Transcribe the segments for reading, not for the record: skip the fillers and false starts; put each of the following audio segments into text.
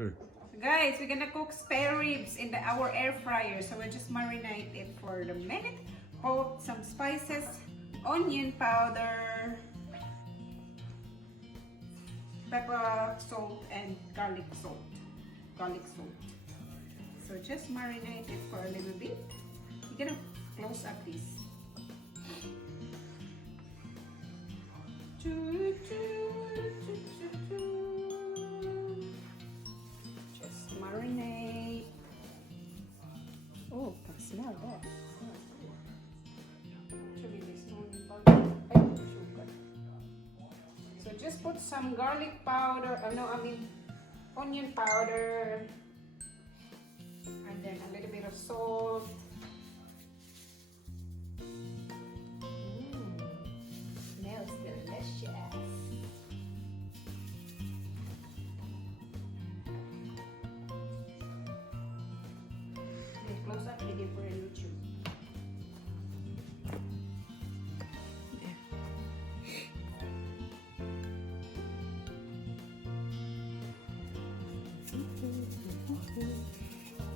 Guys, we're gonna cook spare ribs in our air fryer. So we'll just marinate it for a minute. Put some spices, onion powder, pepper, salt, and garlic salt. So just marinate it for a little bit. You're gonna close up this. Just marinate. Oh, can smell that. Actually, there's no sugar. So just put some garlic powder. Onion powder, and then a little bit of salt. Smells delicious. Okay, close up ready for a YouTube.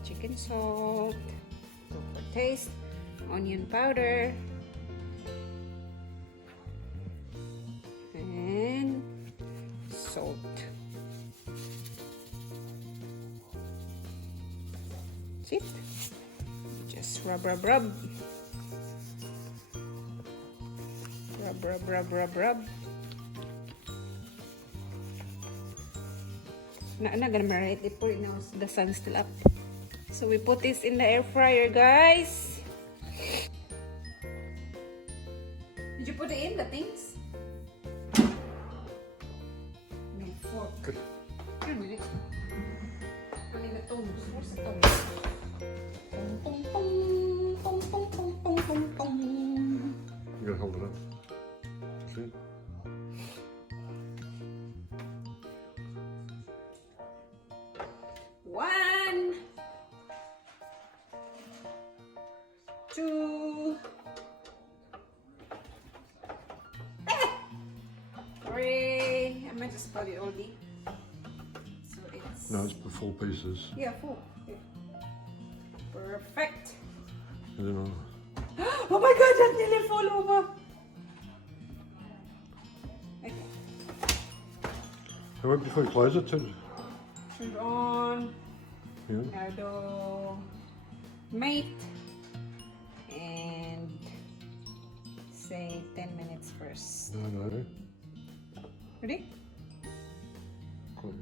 Chicken salt, for taste, onion powder, and salt. That's it. Just rub. Rub. I'm not gonna marinate it for it now. The sun's still up. So we put this in the air fryer, guys. Did you put it in the things? No fork. Here a minute. I need the tongs. Where's the tongs? You gotta hold it up. See? One, two, three. I might just put it only. So it's. No, it's the full pieces. Yeah, full. Yeah. Perfect. I don't know. Oh my god, that nearly fall over. Okay. How about before you close it, turn Turn on. yeah. Nardo. Mate. And say 10 minutes first. No. Ready? Close.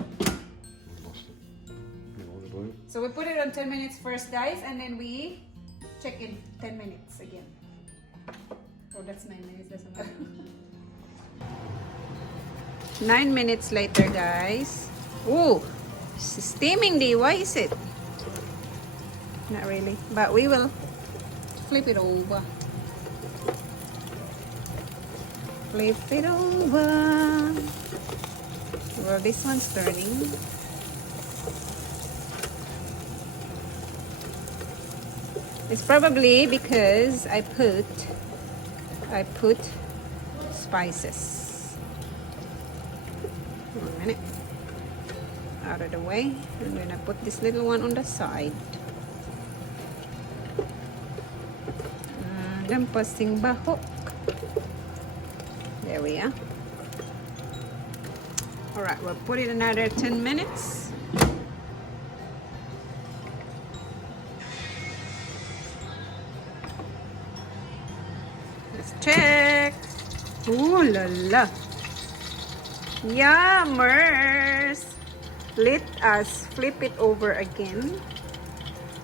I lost it. You want to do it? So we put it on 10 minutes first, guys, and then we check in 10 minutes again. Oh, that's 9 minutes, doesn't matter. 9 minutes later, guys. Ooh, it's steaming day. Why is it? Not really, but we will flip it over. Flip it over. Well, this one's turning. It's probably because I put spices. 1 minute. Out of the way. I'm gonna put this little one on the side. Lampasing bahok. There we are. Alright, we'll put it another 10 minutes. Let's check. Ooh la la. Yummers. Let us flip it over again.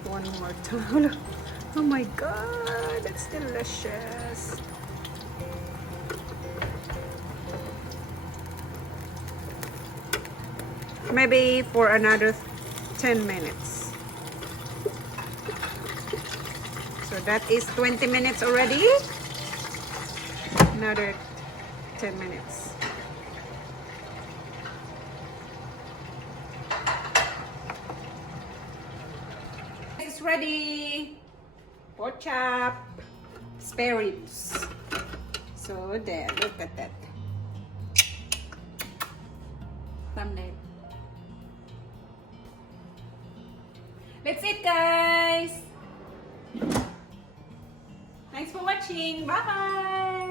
One more time. Oh my god, that's delicious. Maybe for another 10 minutes. So that is 20 minutes already. Another 10 minutes. It's ready. Pork chop, spare ribs. So there, look at that. Thumbnail. Let's eat, guys! Thanks for watching. Bye!